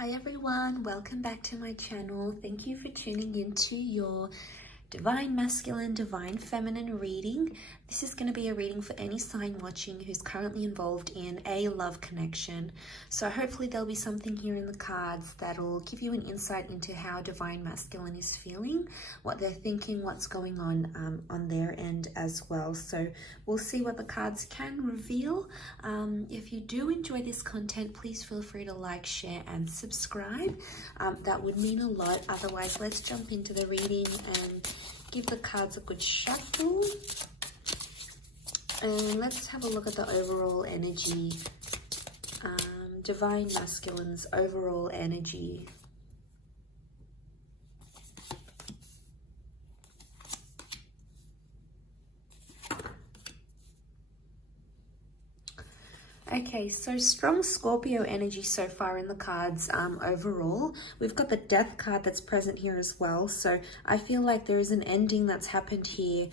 Hi everyone, welcome back to my channel. Thank you for tuning into your Divine Masculine, Divine Feminine reading. This is going to be a reading for any sign watching who's currently involved in a love connection. So hopefully there'll be something here in the cards that'll give you an insight into how Divine Masculine is feeling, what they're thinking, what's going on their end as well. So we'll see what the cards can reveal. If you do enjoy this content, please feel free to like, share, and subscribe. That would mean a lot. Otherwise, let's jump into the reading and give the cards a good shuffle. And let's have a look at the overall energy. Divine Masculine's overall energy. Okay, so strong Scorpio energy so far in the cards overall. We've got the Death card that's present here as well. So I feel like there is an ending that's happened here.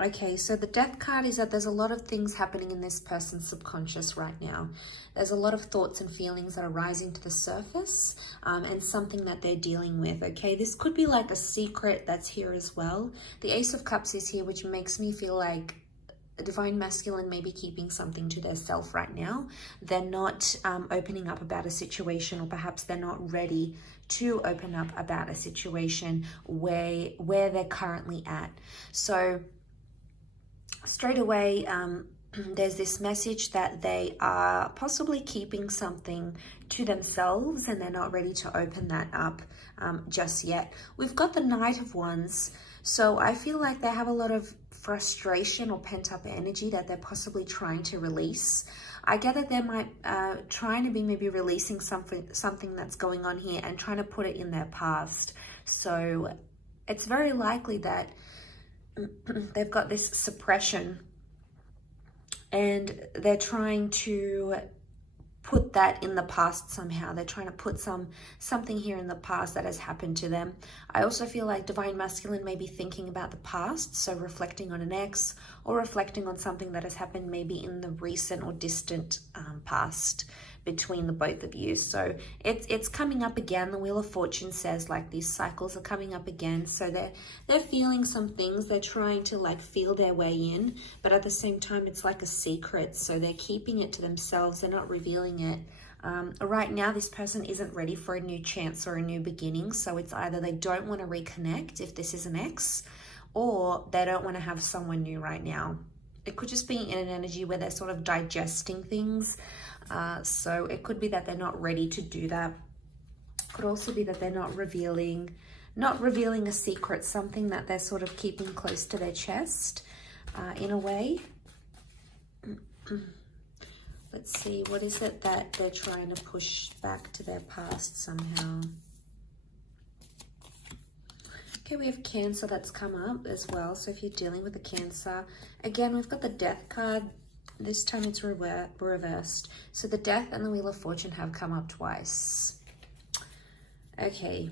Okay, so the Death card is that there's a lot of things happening in this person's subconscious right now. There's a lot of thoughts and feelings that are rising to the surface and something that they're dealing with, okay? This could be like a secret that's here as well. The Ace of Cups is here, which makes me feel like Divine Masculine may be keeping something to their self right now. They're not opening up about a situation, or perhaps they're not ready to open up about a situation where they're currently at. So straight away, there's this message that they are possibly keeping something to themselves and they're not ready to open that up just yet. We've got the Knight of Wands. So I feel like they have a lot of frustration or pent-up energy that they're possibly trying to release. I get that they might trying to be maybe releasing something that's going on here and trying to put it in their past. So it's very likely that they've got this suppression and they're trying to put that in the past somehow. They're trying to put something here in the past that has happened to them. I also feel like Divine Masculine may be thinking about the past, so reflecting on an ex or reflecting on something that has happened maybe in the recent or distant past between the both of you. So it's coming up again. The Wheel of Fortune says like these cycles are coming up again. So they're feeling some things. They're trying to like feel their way in, but at the same time it's like a secret. So they're keeping it to themselves. They're not revealing it. Right now this person isn't ready for a new chance or a new beginning. So it's either they don't want to reconnect if this is an ex, or they don't want to have someone new right now. It could just be in an energy where they're sort of digesting things. So it could be that they're not ready to do that. Could also be that they're not revealing a secret, something that they're sort of keeping close to their chest in a way. Let's see, what is it that they're trying to push back to their past somehow? Okay, we have Cancer that's come up as well. So if you're dealing with a Cancer, again, we've got the Death card. This time it's reversed. So the Death and the Wheel of Fortune have come up twice. Okay.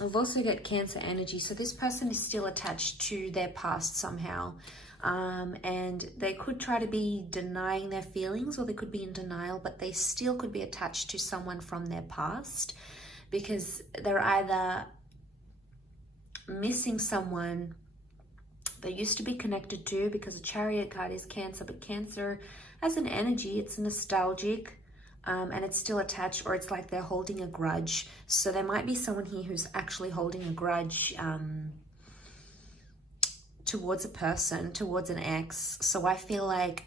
We've also got Cancer energy. So this person is still attached to their past somehow. And they could try to be denying their feelings, or they could be in denial, but they still could be attached to someone from their past, because they're either missing someone they used to be connected to, because the Chariot card is Cancer, but Cancer as an energy, it's nostalgic and it's still attached, or it's like they're holding a grudge. So there might be someone here who's actually holding a grudge towards a person, towards an ex. So I feel like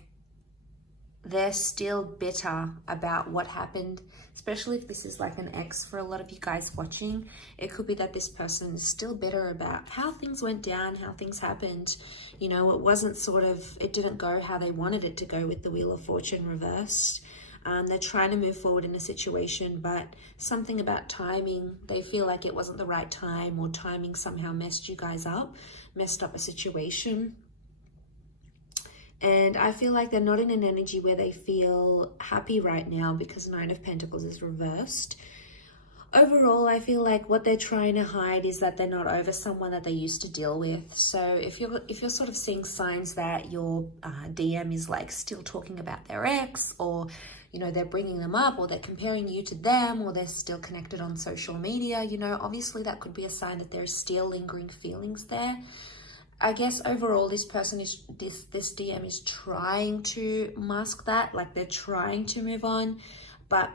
they're still bitter about what happened, especially if this is like an ex for a lot of you guys watching. It could be that this person is still bitter about how things went down, how things happened. You know, it didn't go how they wanted it to go with the Wheel of Fortune reversed. They're trying to move forward in a situation, but something about timing, they feel like it wasn't the right time, or timing somehow messed you guys up, messed up a situation. And I feel like they're not in an energy where they feel happy right now, because Nine of Pentacles is reversed. Overall, I feel like what they're trying to hide is that they're not over someone that they used to deal with. So if you're sort of seeing signs that your DM is like still talking about their ex, or you know, they're bringing them up, or they're comparing you to them, or they're still connected on social media, you know, obviously that could be a sign that there's still lingering feelings there. I guess overall this person is, this DM is trying to mask that, like they're trying to move on, but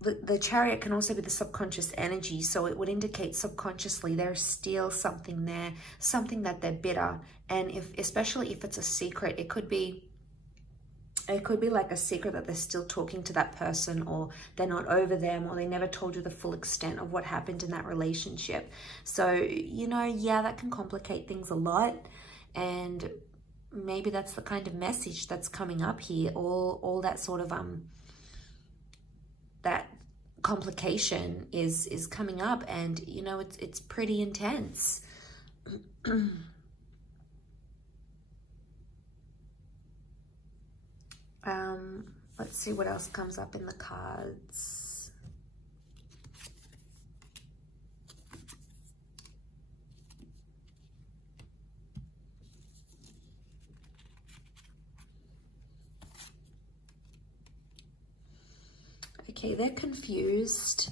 the Chariot can also be the subconscious energy, so it would indicate subconsciously there's still something there, something that they're bitter. And especially if it's a secret, it could be like a secret that they're still talking to that person, or they're not over them, or they never told you the full extent of what happened in that relationship. So, you know, yeah, that can complicate things a lot. And maybe that's the kind of message that's coming up here. All that sort of that complication is coming up, and you know, it's pretty intense. Let's see what else comes up in the cards. Okay, they're confused.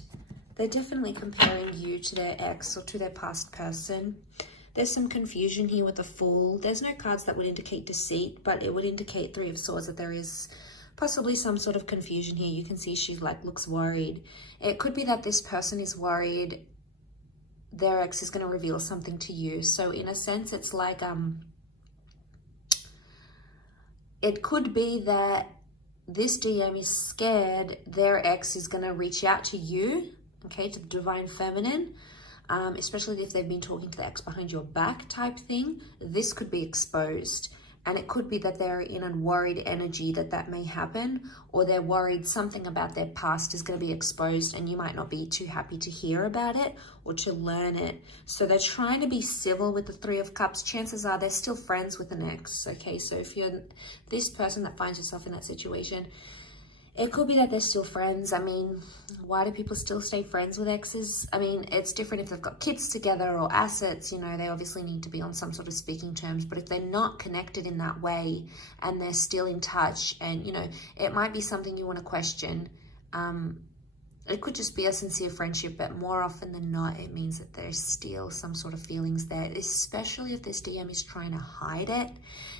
They're definitely comparing you to their ex or to their past person. There's some confusion here with the Fool. There's no cards that would indicate deceit, but it would indicate Three of Swords, that there is possibly some sort of confusion here. You can see she looks worried. It could be that this person is worried their ex is going to reveal something to you. So in a sense, it's like, it could be that this DM is scared their ex is going to reach out to you, okay, to the Divine Feminine, especially if they've been talking to the ex behind your back type thing. This could be exposed. And it could be that they're in a worried energy that may happen, or they're worried something about their past is going to be exposed and you might not be too happy to hear about it or to learn it. So they're trying to be civil with the Three of Cups. Chances are they're still friends with an ex, okay? So if you're this person that finds yourself in that situation, it could be that they're still friends. I mean, why do people still stay friends with exes? I mean, it's different if they've got kids together or assets, you know, they obviously need to be on some sort of speaking terms. But if they're not connected in that way and they're still in touch, and, you know, it might be something you want to question. It could just be a sincere friendship, but more often than not, it means that there's still some sort of feelings there, especially if this DM is trying to hide it.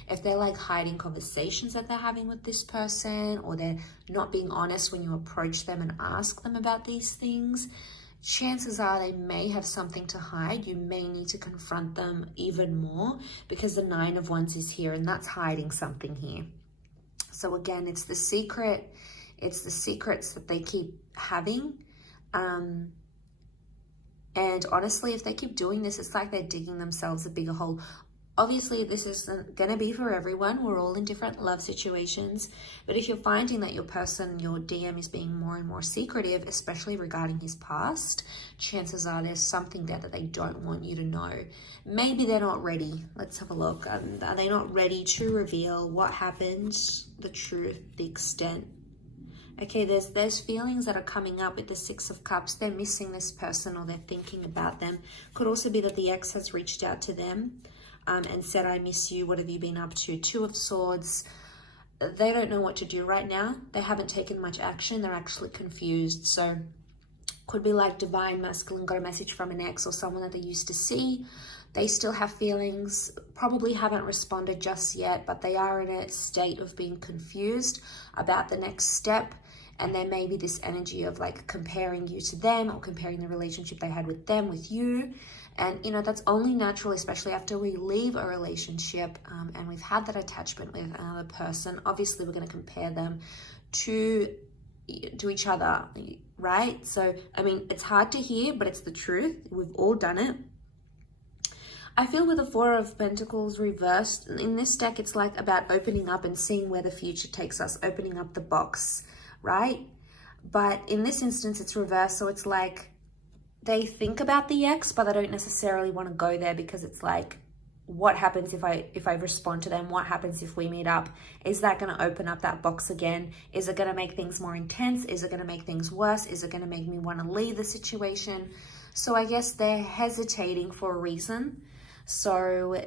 If they're like hiding conversations that they're having with this person, or they're not being honest when you approach them and ask them about these things, chances are they may have something to hide. You may need to confront them even more, because the Nine of Wands is here, and that's hiding something here. So again, it's the secret. It's the secrets that they keep having. And honestly, if they keep doing this, it's like they're digging themselves a bigger hole. Obviously, this isn't going to be for everyone. We're all in different love situations. But if you're finding that your person, your DM, is being more and more secretive, especially regarding his past, chances are there's something there that they don't want you to know. Maybe they're not ready. Let's have a look. Are they not ready to reveal what happened, the truth, the extent? Okay, there's feelings that are coming up with the Six of Cups. They're missing this person, or they're thinking about them. Could also be that the ex has reached out to them and said, I miss you, what have you been up to? Two of Swords. They don't know what to do right now. They haven't taken much action. They're actually confused. So could be like Divine Masculine got a message from an ex or someone that they used to see. They still have feelings, probably haven't responded just yet, but they are in a state of being confused about the next step. And there may be this energy of like comparing you to them, or comparing the relationship they had with them with you. And, you know, that's only natural, especially after we leave a relationship and we've had that attachment with another person. Obviously, we're going to compare them to each other, right? So, I mean, it's hard to hear, but it's the truth. We've all done it. I feel with the Four of Pentacles reversed, in this deck, it's like about opening up and seeing where the future takes us, opening up the box, right? But in this instance, it's reversed. So it's like they think about the ex, but they don't necessarily want to go there, because it's like, what happens if I respond to them? What happens if we meet up? Is that going to open up that box again? Is it going to make things more intense? Is it going to make things worse? Is it going to make me want to leave the situation? So I guess they're hesitating for a reason. So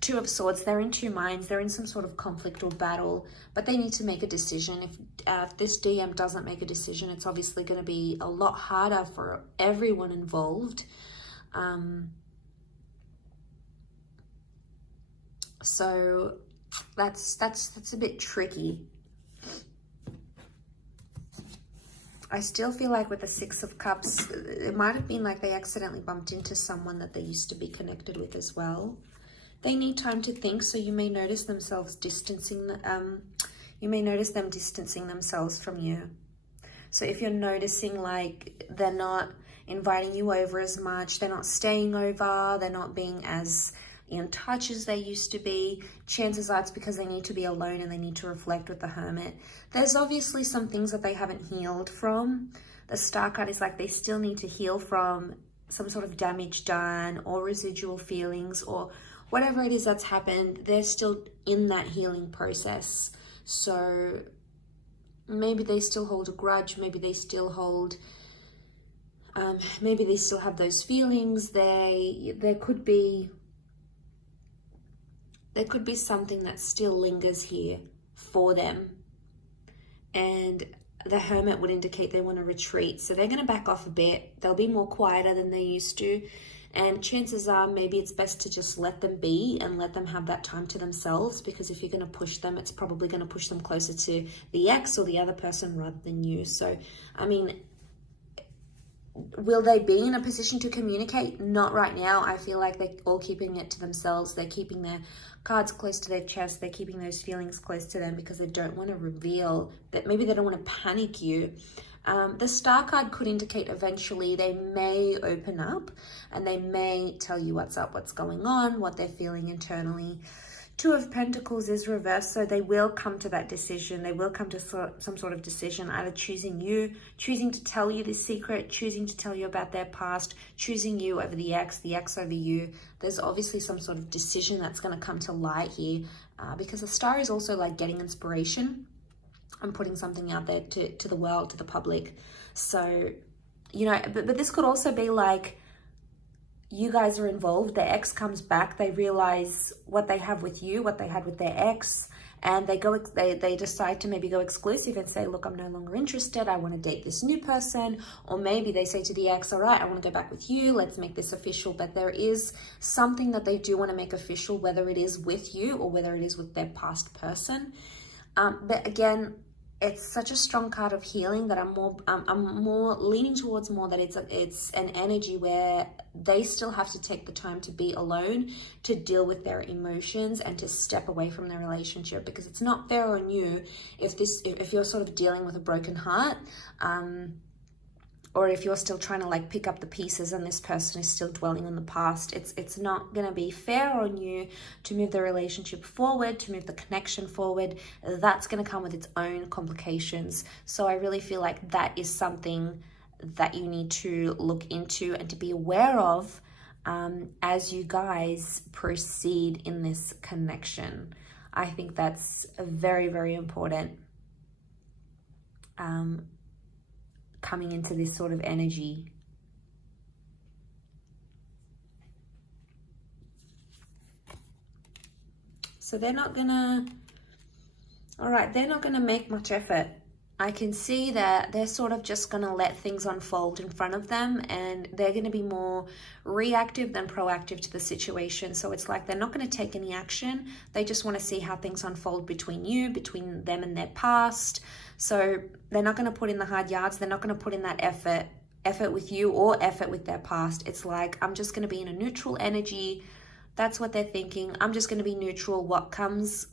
Two of Swords, they're in two minds. They're in some sort of conflict or battle, but they need to make a decision. If this DM doesn't make a decision, it's obviously going to be a lot harder for everyone involved. So that's a bit tricky. I still feel like with the Six of Cups, it might have been like they accidentally bumped into someone that they used to be connected with as well. They need time to think, so you may notice themselves distancing, you may notice them distancing themselves from you. So if you're noticing like they're not inviting you over as much, they're not staying over, they're not being as in touch as they used to be, chances are it's because they need to be alone and they need to reflect with the Hermit. There's obviously some things that they haven't healed from. The Star card is like they still need to heal from some sort of damage done or residual feelings or whatever it is that's happened. They're still in that healing process. So maybe they still hold a grudge, maybe they still hold, maybe they still have those feelings. There could be something that still lingers here for them. And the Hermit would indicate they want to retreat. So they're going to back off a bit. They'll be more quieter than they used to. And chances are maybe it's best to just let them be and let them have that time to themselves, because if you're going to push them, it's probably going to push them closer to the ex or the other person rather than you. So, I mean, will they be in a position to communicate? Not right now. I feel like they're all keeping it to themselves. They're keeping their cards close to their chest. They're keeping those feelings close to them because they don't want to reveal that. Maybe they don't want to panic you. The Star card could indicate eventually they may open up and they may tell you what's up, what's going on, what they're feeling internally. Two of Pentacles is reversed, so they will come to that decision. They will come to some sort of decision, either choosing you, choosing to tell you this secret, choosing to tell you about their past, choosing you over the ex over you. There's obviously some sort of decision that's going to come to light here, because the Star is also like getting inspiration and putting something out there to the world, to the public. So, you know, but this could also be like, you guys are involved, their ex comes back, they realize what they have with you, what they had with their ex, and they decide to maybe go exclusive and say, look, I'm no longer interested, I want to date this new person. Or maybe they say to the ex, all right, I want to go back with you, let's make this official. But there is something that they do want to make official, whether it is with you or whether it is with their past person. But again, it's such a strong card of healing that I'm more leaning towards more that it's an energy where they still have to take the time to be alone, to deal with their emotions and to step away from their relationship, because it's not fair on you if you're sort of dealing with a broken heart, or if you're still trying to like pick up the pieces and this person is still dwelling on the past. It's not going to be fair on you to move the relationship forward, to move the connection forward. That's going to come with its own complications. So I really feel like that is something that you need to look into and to be aware of as you guys proceed in this connection. I think that's very, very important. Coming into this sort of energy. So they're not gonna, all right, they're not gonna make much effort. I can see that they're sort of just gonna let things unfold in front of them, and they're gonna be more reactive than proactive to the situation. So it's like they're not gonna take any action. They just wanna see how things unfold between between them and their past. So they're not going to put in the hard yards. They're not going to put in that effort with you or effort with their past. It's like, I'm just going to be in a neutral energy. That's what they're thinking. I'm just going to be neutral. What comes,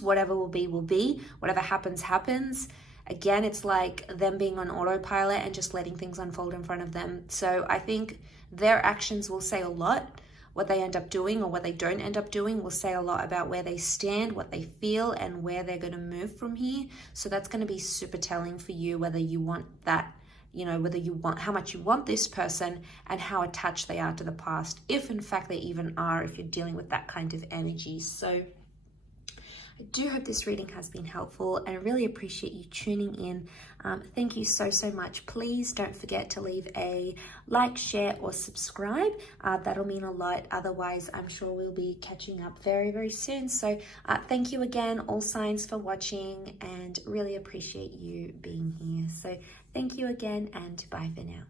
whatever will be, whatever happens. Again, it's like them being on autopilot and just letting things unfold in front of them. So I think their actions will say a lot. What they end up doing or what they don't end up doing will say a lot about where they stand, what they feel, and where they're going to move from here. So that's going to be super telling for you, whether you want that, you know, whether you want, how much you want this person and how attached they are to the past, if in fact they even are, if you're dealing with that kind of energy. So I do hope this reading has been helpful. I really appreciate you tuning in. Thank you so much. Please don't forget to leave a like, share, or subscribe. That'll mean a lot. Otherwise, I'm sure we'll be catching up very soon. So thank you again, all signs, for watching, and really appreciate you being here. So thank you again, and bye for now.